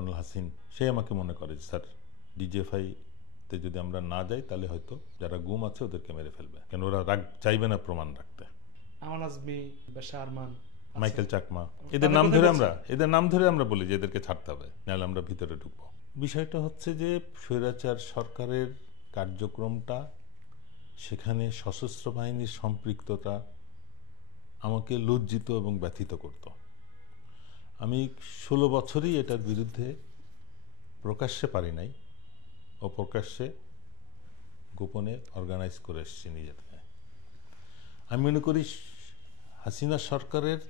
Colonel Hasin সে আমাকে মনে করে যে স্যার ডিজিএফআইতে যদি আমরা না যাই তাহলে হয়তো যারা গুম আছে ওদেরকে মেরে ফেলবে, কেন ওরা চাইবে না প্রমাণ রাখতে। আমান আজমি, বাশা আরমান, মাইকেল চাকমা, এদের নাম ধরে আমরা বলি যে এদেরকে ছাড়তে হবে, নাহলে আমরা ভিতরে ঢুকবো। বিষয়টা হচ্ছে যে স্বৈরাচার সরকারের কার্যক্রমটা, সেখানে সশস্ত্র বাহিনীর সম্পৃক্ততা আমাকে লজ্জিত এবং ব্যথিত করত। আমি 16 বছরই এটার বিরুদ্ধে প্রকাশ্যে পারি নাই, অপ্রকাশ্যে গোপনে অর্গানাইজ করে এসেছি নিজেকে। আমি মনে করি হাসিনা সরকারের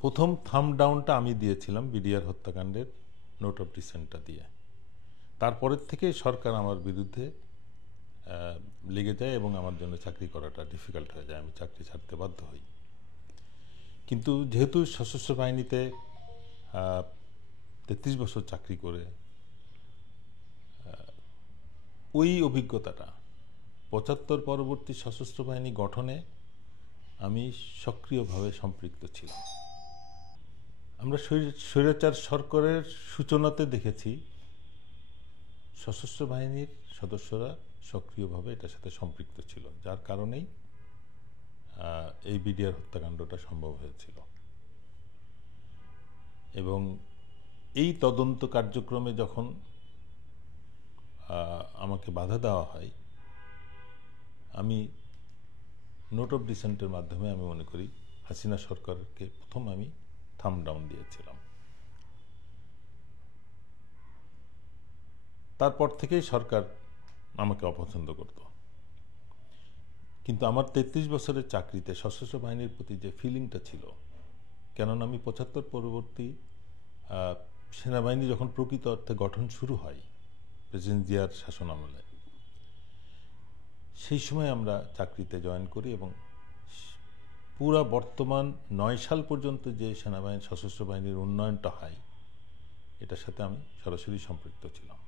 প্রথম থাম ডাউনটা আমি দিয়েছিলাম বিডিআর হত্যাকাণ্ডের নোট অফ ডিসেন্টটা দিয়ে। তারপরের থেকে সরকার আমার বিরুদ্ধে লেগে যায় এবং আমার জন্য চাকরি করাটা ডিফিকাল্ট হয়ে যায়, আমি চাকরি ছাড়তে বাধ্য হই। কিন্তু যেহেতু সশস্ত্র বাহিনীতে 33 বছর চাকরি করে ওই অভিজ্ঞতাটা 75 পরবর্তী সশস্ত্র বাহিনী গঠনে আমি সক্রিয়ভাবে সম্পৃক্ত ছিলাম। আমরা স্বৈরাচার সরকারের সূচনাতে দেখেছি সশস্ত্র বাহিনীর সদস্যরা সক্রিয়ভাবে এটার সাথে সম্পৃক্ত ছিল, যার কারণেই এই বিডিআর হত্যাকাণ্ডটা সম্ভব হয়েছিল। এবং এই তদন্ত কার্যক্রমে যখন আমাকে বাধা দেওয়া হয়, আমি নোট অফ ডিসেন্টের মাধ্যমে আমি মনে করি হাসিনা সরকারকে প্রথম আমি থাম ডাউন দিয়েছিলাম। তারপর থেকেই সরকার আমাকে অপছন্দ করত। কিন্তু আমার 33 বছরের চাকরিতে সশস্ত্র বাহিনীর প্রতি যে ফিলিংটা ছিল, কেননা আমি 75 পরবর্তী সেনাবাহিনী যখন প্রকৃত অর্থে গঠন শুরু হয় প্রেসিডেন্ট জিয়ার শাসনামলে, সেই সময় আমরা চাকরিতে জয়েন করি এবং পুরা বর্তমান 9 সাল পর্যন্ত যে সেনাবাহিনী সশস্ত্র বাহিনীর উন্নয়নটা হয়, এটার সাথে আমি সরাসরি সম্পৃক্ত ছিলাম।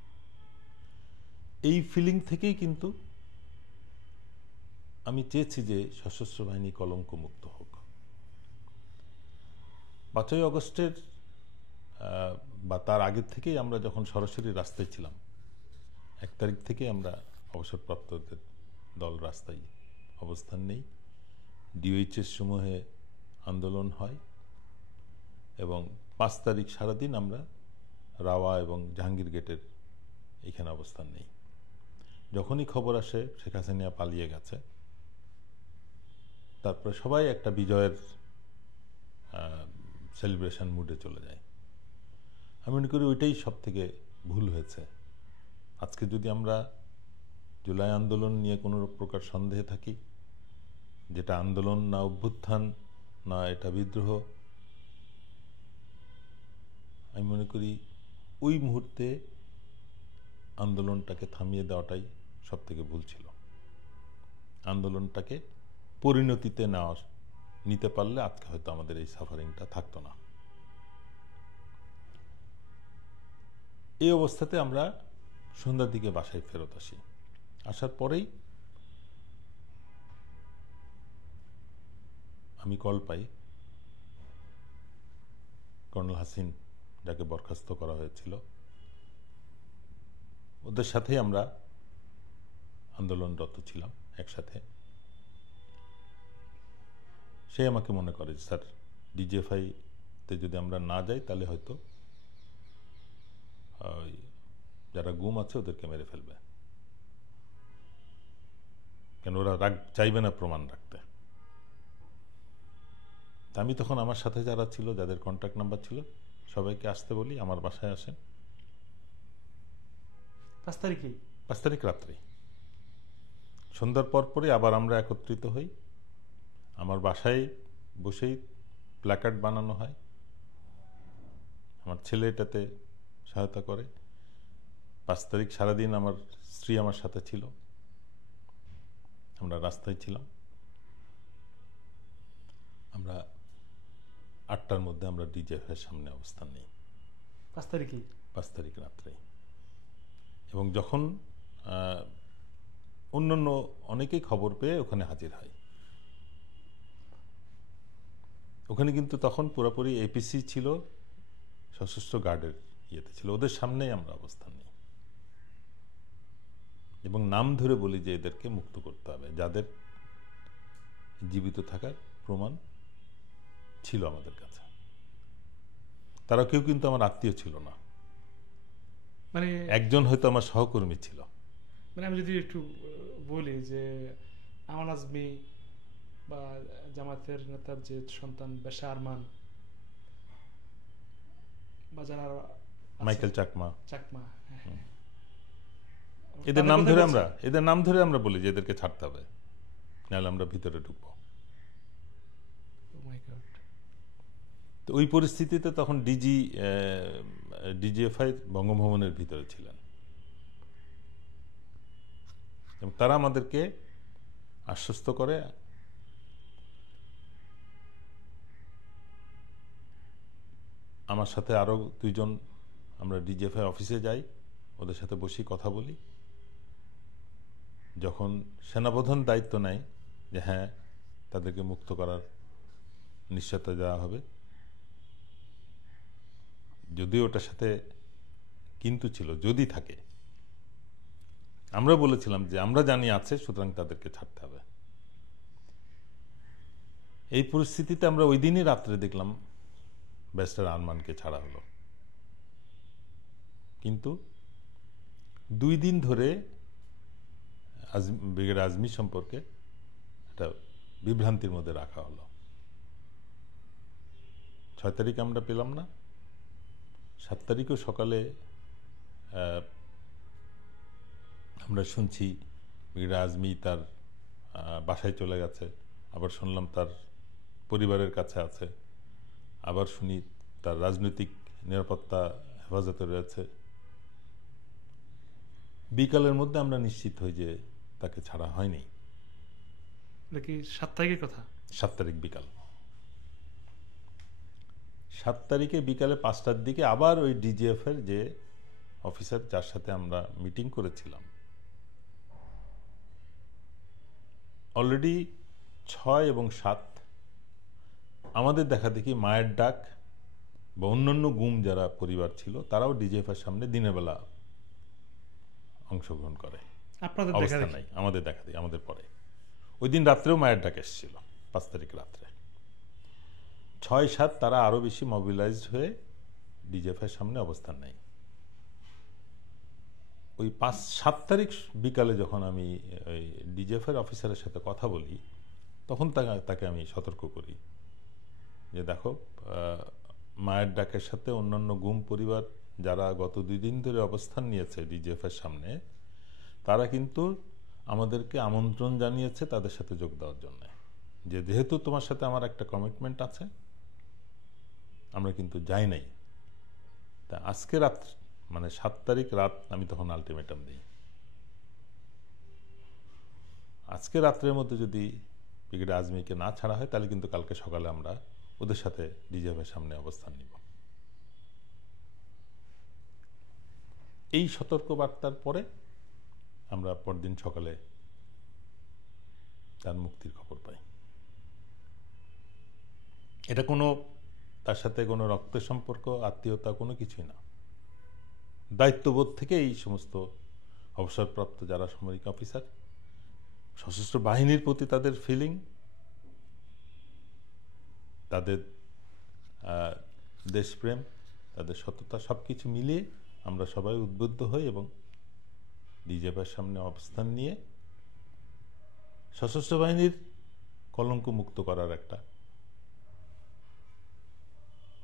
এই ফিলিং থেকেই কিন্তু আমি চেয়েছি যে সশস্ত্র বাহিনী কলঙ্কমুক্ত হোক। 5ই আগস্টের বা তার আগের থেকেই আমরা যখন সরাসরি রাস্তায় ছিলাম, 1 তারিখ থেকে আমরা অবসরপ্রাপ্তদের দল রাস্তায় অবস্থান নেই, ডিওএইচএস সমূহে আন্দোলন হয় এবং 5 তারিখ সারাদিন আমরা রাওয়া এবং জাহাঙ্গীর গেটের এইখানে অবস্থান নেই। যখনই খবর আসে শেখ হাসিনা পালিয়ে গেছে, তারপরে সবাই একটা বিজয়ের সেলিব্রেশন মুডে চলে যায়। আমি মনে করি ওইটাই সব থেকে ভুল হয়েছে। আজকে যদি আমরা জুলাই আন্দোলন নিয়ে কোনো প্রকার সন্দেহে থাকি, যেটা আন্দোলন না অভ্যুত্থান না এটা বিদ্রোহ, আমি মনে করি ওই মুহূর্তে আন্দোলনটাকে থামিয়ে দেওয়াটাই সব থেকে ভুল ছিল। আন্দোলনটাকে পরিণতিতে নিতে পারলে আজকে হয়তো আমাদের এই সাফারিংটা থাকতো না। এই অবস্থাতে আমরা সন্ধ্যার দিকে বাসায় ফেরত আসি। আসার পরেই আমি কল পাই কর্নেল হাসিন, যাকে বরখাস্ত করা হয়েছিল, ওদের সাথেই আমরা আন্দোলনরত ছিলাম একসাথে। সে আমাকে মনে করে স্যার ডিজিএফআইতে যদি আমরা না যাই তাহলে হয়তো যারা গুম আছে ওদেরকে মেরে ফেলবে, কেন ওরা চাইবে না প্রমাণ রাখতে। আমি তখন আমার সাথে যারা ছিল, যাদের কন্ট্যাক্ট নাম্বার ছিল, সবাইকে আসতে বলি, আমার বাসায় আসেন। 5 তারিখে 5 তারিখ রাত্রে সন্ধ্যার পরপরই আবার আমরা একত্রিত হই। আমার বাসায় বসেই প্ল্যাকার্ড বানানো হয়, আমার ছেলে এটাতে সহায়তা করে। 5 তারিখ সারাদিন আমার স্ত্রী আমার সাথে ছিল, আমরা রাস্তায় ছিলাম। আমরা 8টার মধ্যে আমরা ডিজিএফআইয়ের সামনে অবস্থান নিই 5 তারিখে 5 তারিখ রাত্রে। এবং যখন অন্যান্য অনেকেই খবর পেয়ে ওখানে হাজির হয়, ওখানে কিন্তু তখন পুরোপুরি এপিসি ছিল সশস্ত্র গার্ডের ইয়েতে ছিল, ওদের সামনেই আমরা অবস্থান নিই এবং নাম ধরে বলি যে এদেরকে মুক্ত করতে হবে, যাদের জীবিত থাকার প্রমাণ ছিল আমাদের কাছে। তারা কেউ কিন্তু আমার আত্মীয় ছিল না, মানে একজন হয়তো আমার সহকর্মী ছিল। মানে আমি যদি একটু বলি যে আমান আজমি বা জামাতের নেতার যে সন্তান বেশা আরমান বা যারা আছে, মাইকেল চাকমা, চাকমা, হ্যাঁ, এদের তাদের নাম কথাই ধরে বলছি। আমরা বলি যে এদেরকে ছাড়তে হবে, নাহলে আমরা ভিতরে ঢুকবো। Oh my God! তো ওই পরিস্থিতিতে তখন ডিজিএফআই বঙ্গভবনের ভিতরে ছিলেন এবং তারা আমাদেরকে আশ্বস্ত করে আমার সাথে আরো দুইজন, আমরা ডিজিএফআই অফিসে যাই, ওদের সাথে বসি, কথা বলি। যখন সেনাপ্রধান দায়িত্ব নেয় যে হ্যাঁ তাদেরকে মুক্ত করার নিশ্চয়তা দেওয়া হবে, যদিও ওটার সাথে কিন্তু ছিল, যদি থাকে, আমরা বলেছিলাম যে আমরা জানি আছে, সুতরাং তাদেরকে ছাড়তে হবে। এই পরিস্থিতিতে আমরা ওই দিনই রাত্রে দেখলাম ব্যারিস্টার আরমানকে ছাড়া হলো, কিন্তু 2 দিন ধরে ব্রিগেডিয়ার আজমি সম্পর্কে একটা বিভ্রান্তির মধ্যে রাখা হলো। 6 তারিখ আমরা পেলাম না, 7 তারিখও সকালে আমরা শুনছি ব্রিগেডিয়ার আজমি তার বাসায় চলে গেছে, আবার শুনলাম তার পরিবারের কাছে আছে, আবার শুনি তার রাজনৈতিক নিরাপত্তা হেফাজতে রয়েছে। বিকালের মধ্যে আমরা নিশ্চিত হই যে তাকে ছাড়া হয়নি। এটা কি 7 তারিখের কথা? 7 তারিখ বিকাল, 7 তারিখে বিকালে 5টার দিকে আবার ওই ডিজিএফ এর যে অফিসার, যার সাথে আমরা মিটিং করেছিলাম, অলরেডি 6 এবং 7 আমাদের দেখা দেখি মায়ের ডাক বা অন্যান্য গুম যারা পরিবার ছিল তারাও ডিজিএফ এর সামনে দিনের বেলা অংশগ্রহণ করে। আপনাদের দেখা অবস্থা দেখি। নাই, আমাদের দেখা দিই, আমাদের পরে ওই দিন রাত্রেও মায়ের ডাক এসেছিল, 5 তারিখ রাত্রে। 6-7 তারা আরো বেশি মোবিলাইজড হয়ে ডিজিএফ এর সামনে অবস্থান নেয়। ওই 5-7 তারিখ বিকালে যখন আমি ওই ডিজিএফ এর অফিসারের সাথে কথা বলি, তখন তাকে আমি সতর্ক করি যে দেখো, মায়ের ডাকের সাথে অন্যান্য গুম পরিবার যারা গত 2 দিন ধরে অবস্থান নিয়েছে ডিজিএফ এর সামনে, তারা কিন্তু আমাদেরকে আমন্ত্রণ জানিয়েছে তাদের সাথে যোগ দেওয়ার জন্য, যে যেহেতু তোমার সাথে আমার একটা কমিটমেন্ট আছে, আমরা কিন্তু যাই নাই। তা আজকে রাত, মানে 7 তারিখ রাত, আমি তখন আলটিমেটাম দিই, আজকে রাত্রের মধ্যে যদি ব্রিগেডিয়ার আজমিকে না ছাড়া হয়, তাহলে কিন্তু কালকে সকালে আমরা ওদের সাথে ডিজিএফের সামনে অবস্থান নিব। এই সতর্ক বার্তার পরে আমরা পরদিন সকালে তার মুক্তির খবর পাই। এটা কোনো, তার সাথে কোনো রক্তের সম্পর্ক, আত্মীয়তা, কোনো কিছুই না। দায়িত্ববোধ থেকে এই সমস্ত অবসরপ্রাপ্ত যারা সামরিক অফিসার, সশস্ত্র বাহিনীর প্রতি তাদের ফিলিং, তাদের দেশপ্রেম, তাদের সততা, সব কিছু মিলিয়ে আমরা সবাই উদ্বুদ্ধ হই এবং ডিজিএফের সামনে অবস্থান নিয়ে সশস্ত্র বাহিনীর কলঙ্ক মুক্ত করার একটা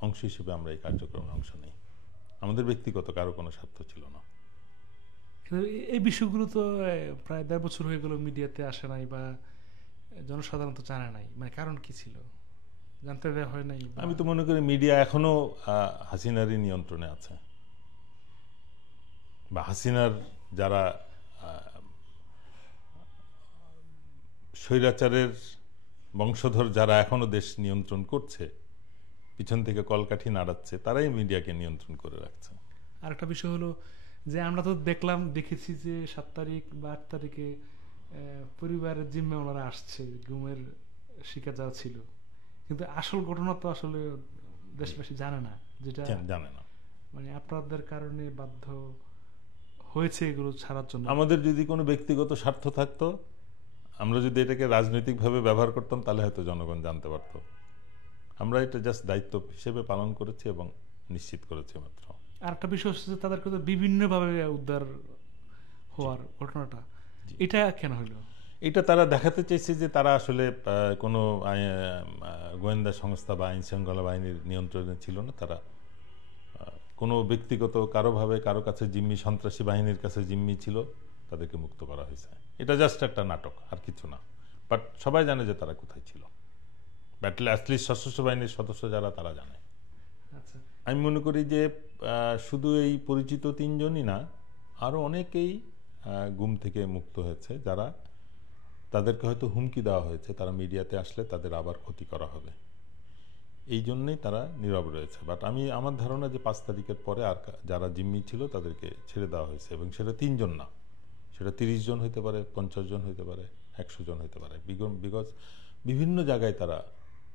অংশ হিসেবে আমরা এই কার্যক্রমে অংশ নিই। আমাদের ব্যক্তিগত কারো কোনো স্বার্থ ছিল না। কিন্তু এই বিষয়গুলো তো প্রায় 1.5 বছর হয়ে গেল, মিডিয়াতে আসে নাই বা জনসাধারণ তো জানে নাই, মানে কারণ কি ছিল, জানতে দেওয়া হয় নাই? আমি তো মনে করি মিডিয়া এখনো হাসিনারই নিয়ন্ত্রণে আছে, বা হাসিনার যারা স্বৈরাচারের বংশধর যারা এখনো দেশ নিয়ন্ত্রণ করছে, পিছন থেকে কলকাঠি নাড়াচ্ছে, তারাই মিডিয়াকে নিয়ন্ত্রণ করে রাখছে। আর একটা বিষয় হলো যে আমরা তো দেখেছি যে 7 তারিখ বা 8 তারিখে পরিবারের জিম্মে ওনারা আসছে, গুমের শিকার যারা ছিল, কিন্তু আসল ঘটনা তো আসলে দেশবাসী জানে না, যেটা জানে না। মানে আপনাদের কারণে বাধ্য হয়েছে এগুলো ছাড়ার জন্য? আমাদের যদি কোনো ব্যক্তিগত স্বার্থ থাকতো, আমরা যদি এটাকে রাজনৈতিকভাবে ব্যবহার করতাম, তাহলে হয়তো জনগণ জানতে পারত। আমরা এটা জাস্ট দায়িত্ব হিসেবে পালন করেছি এবং নিশ্চিত করেছি মাত্র। আর একটা বিষয় হচ্ছে যে তাদেরকে তো বিভিন্নভাবে উদ্ধার হওয়ার ঘটনাটা, এটা কেন হলো? এটা তারা দেখাতে চেয়েছে যে তারা আসলে কোনো গোয়েন্দা সংস্থা বা আইন শৃঙ্খলা বাহিনীর নিয়ন্ত্রণে ছিল না। তারা কোনো ব্যক্তিগত কারোভাবে কারো কাছে জিম্মি, সন্ত্রাসী বাহিনীর কাছে জিম্মি ছিল, তাদেরকে মুক্ত করা হয়েছে। এটা জাস্ট একটা নাটক, আর কিছু না। বাট সবাই জানে যে তারা কোথায় ছিল। ব্যাটলে অ্যাটলিস্ট সশস্ত্র বাহিনীর সদস্য যারা, তারা জানে। আচ্ছা, আমি মনে করি যে শুধু এই পরিচিত 3 জনই না, আরও অনেকেই গুম থেকে মুক্ত হয়েছে, যারা তাদেরকে হয়তো হুমকি দেওয়া হয়েছে তারা মিডিয়াতে আসলে তাদের আবার ক্ষতি করা হবে, এই জন্যই তারা নীরব রয়েছে। বাট আমার ধারণা যে 5 তারিখের পরে আর যারা জিম্মি ছিল তাদেরকে ছেড়ে দেওয়া হয়েছে, এবং সেটা 3 জন না, সেটা 30 জন হতে পারে, 50 জন হতে পারে, 100 জন হতে পারে, বিকজ বিভিন্ন জায়গায় তারা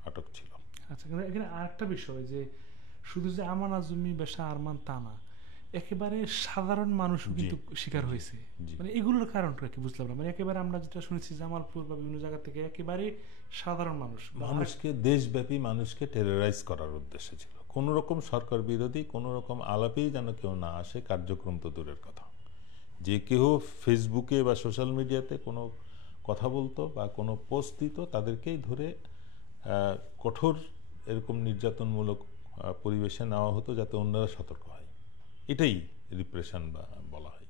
আটক ছিল। আচ্ছা, কিন্তু এখানে আরেকটা বিষয় যে শুধু যে আমান আজমি বেশা আরমান তা না, একেবারে সাধারণ মানুষও কিন্তু শিকার হয়েছে। মানে এগুলোর কারণটা কি বুঝলাম না। মানে একেবারে আমরা যেটা শুনেছি জামালপুর বা বিভিন্ন জায়গা থেকে একেবারে সাধারণ মানুষকে, দেশব্যাপী মানুষকে টেররাইজ করার উদ্দেশ্যে ছিল। কোনো রকম সরকার বিরোধী কোনো রকম আলাপেই যেন কেউ না আসে, কার্যক্রম তো দূরের কথা। যে কেউ ফেসবুকে বা সোশ্যাল মিডিয়াতে কোনো কথা বলতো বা কোনো পোস্ট দিত, তাদেরকেই ধরে কঠোর এরকম নির্যাতনমূলক পরিবেশে নেওয়া হতো, যাতে অন্যরা সতর্ক হয়। এটাই রিপ্রেশন বা বলা হয়।